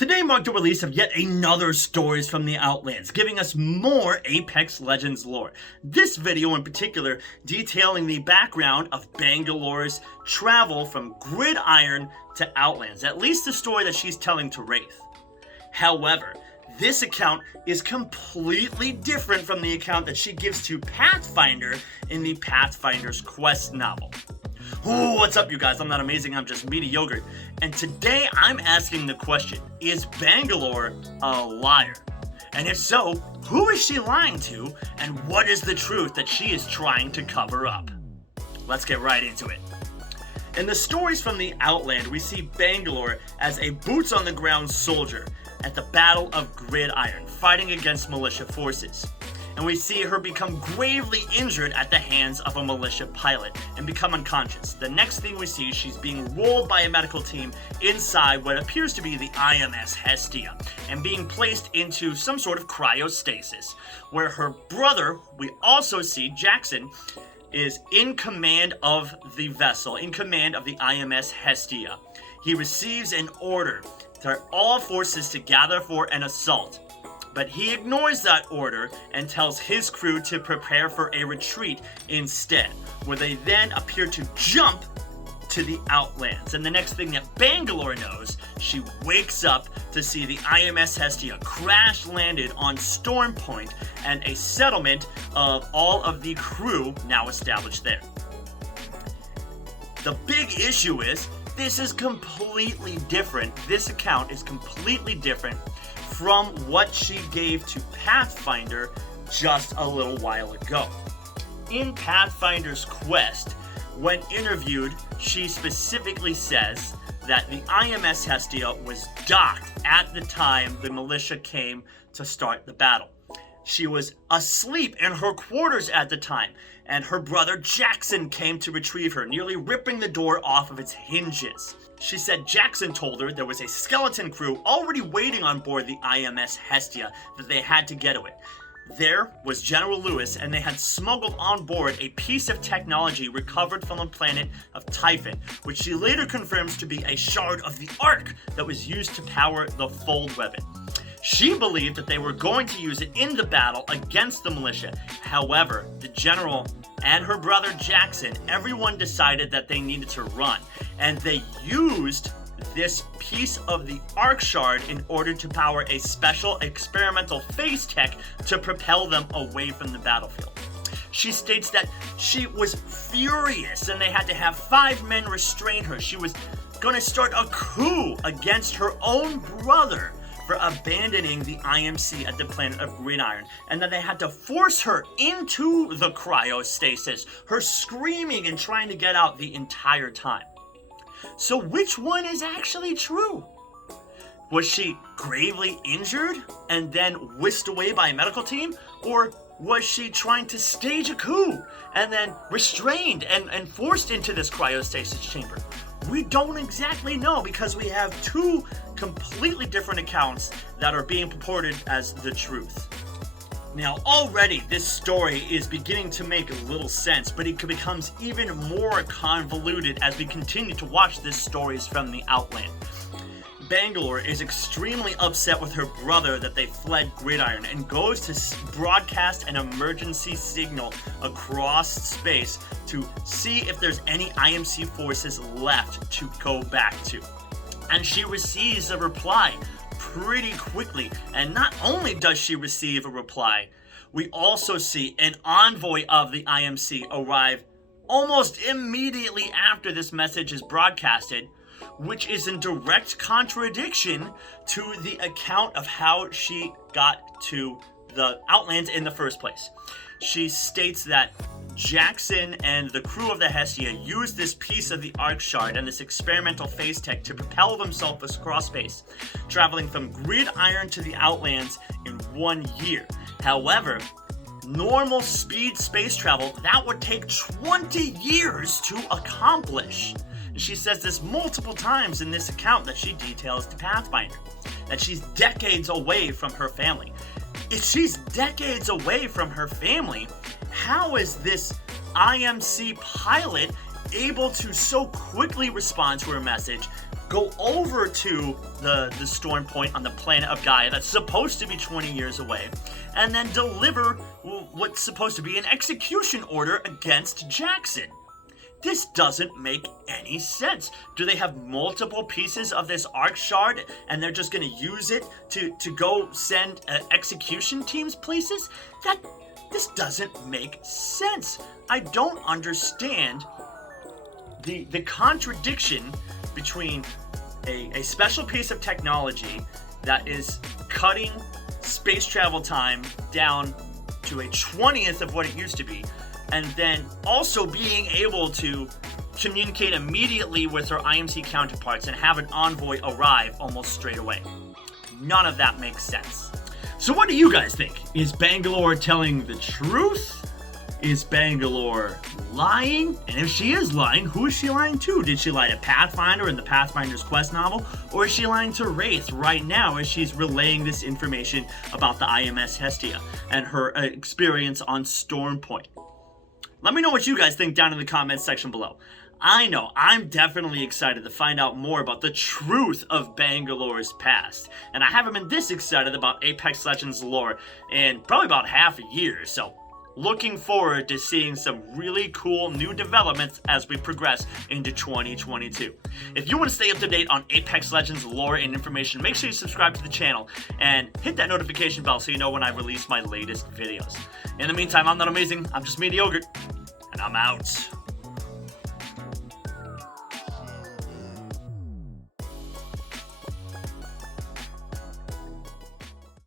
Today marked the release of yet another Stories from the Outlands, giving us more Apex Legends lore. This video in particular detailing the background of Bangalore's travel from Gridiron to Outlands, at least the story that she's telling to Wraith. However, this account is completely different from the account that she gives to Pathfinder in the Pathfinder's Quest novel. Ooh, what's up you guys? I'm not amazing, I'm just meaty yogurt. And today I'm asking the question, is Bangalore a liar? And if so, who is she lying to, and what is the truth that she is trying to cover up? Let's get right into it. In the Stories from the Outland, we see Bangalore as a boots-on-the-ground soldier at the Battle of Gridiron, fighting against militia forces. And we see her become gravely injured at the hands of a militia pilot and become unconscious. The next thing we see, she's being rolled by a medical team inside what appears to be the IMS Hestia and being placed into some sort of cryostasis, where her brother, we also see Jackson, is in command of the vessel, in command of the IMS Hestia. He receives an order for all forces to gather for an assault. But he ignores that order and tells his crew to prepare for a retreat instead, where they then appear to jump to the Outlands. And the next thing that Bangalore knows, she wakes up to see the IMS Hestia crash landed on Storm Point and a settlement of all of the crew now established there. The big issue is, this is completely different. This account is completely different from what she gave to Pathfinder just a little while ago. In Pathfinder's Quest, when interviewed, she specifically says that the IMS Hestia was docked at the time the militia came to start the battle. She was asleep in her quarters at the time, and her brother Jackson came to retrieve her, nearly ripping the door off of its hinges. She said Jackson told her there was a skeleton crew already waiting on board the IMS Hestia that they had to get to it. There was General Lewis, and they had smuggled on board a piece of technology recovered from the planet of Typhon, which she later confirms to be a shard of the Ark that was used to power the fold weapon. She believed that they were going to use it in the battle against the militia. However, the general and her brother Jackson, everyone decided that they needed to run, and they used this piece of the Ark shard in order to power a special experimental phase tech to propel them away from the battlefield. She states that she was furious and they had to have 5 men restrain her. She was going to start a coup against her own brother for abandoning the IMC at the planet of Gridiron, and that they had to force her into the cryostasis, her screaming and trying to get out the entire time. So which one is actually true? Was she gravely injured and then whisked away by a medical team? Or was she trying to stage a coup and then restrained and forced into this cryostasis chamber? We don't exactly know, because we have 2 completely different accounts that are being purported as the truth. Now, already this story is beginning to make a little sense, but it becomes even more convoluted as we continue to watch this Stories from the Outland. Bangalore is extremely upset with her brother that they fled Gridiron and goes to broadcast an emergency signal across space to see if there's any IMC forces left to go back to. And she receives a reply pretty quickly. And not only does she receive a reply, we also see an envoy of the IMC arrive almost immediately after this message is broadcasted, which is in direct contradiction to the account of how she got to the Outlands in the first place. She states that Jackson and the crew of the Hestia used this piece of the Ark shard and this experimental phase tech to propel themselves across space, traveling from Gridiron to the Outlands in 1 year. However, normal speed space travel, that would take 20 years to accomplish. She says this multiple times in this account that she details to Pathfinder, that she's decades away from her family. If she's decades away from her family, how is this IMC pilot able to so quickly respond to her message, go over to the storm point on the planet of Gaea that's supposed to be 20 years away, and then deliver what's supposed to be an execution order against Jackson. This doesn't make any sense. Do they have multiple pieces of this arc shard and they're just going to use it to go send execution teams places? This doesn't make sense. I don't understand the contradiction between a special piece of technology that is cutting space travel time down to a 20th of what it used to be, and then also being able to communicate immediately with her IMC counterparts and have an envoy arrive almost straight away. None of that makes sense. So what do you guys think? Is Bangalore telling the truth? Is Bangalore lying? And if she is lying, who is she lying to? Did she lie to Pathfinder in the Pathfinder's Quest novel? Or is she lying to Wraith right now as she's relaying this information about the IMS Hestia and her experience on Storm Point? Let me know what you guys think down in the comments section below. I know I'm definitely excited to find out more about the truth of Bangalore's past. And I haven't been this excited about Apex Legends lore in probably about half a year, so looking forward to seeing some really cool new developments as we progress into 2022. If you want to stay up to date on Apex Legends lore and information, make sure you subscribe to the channel and hit that notification bell so you know when I release my latest videos. In the meantime, I'm not amazing, I'm just mediocre, and I'm out.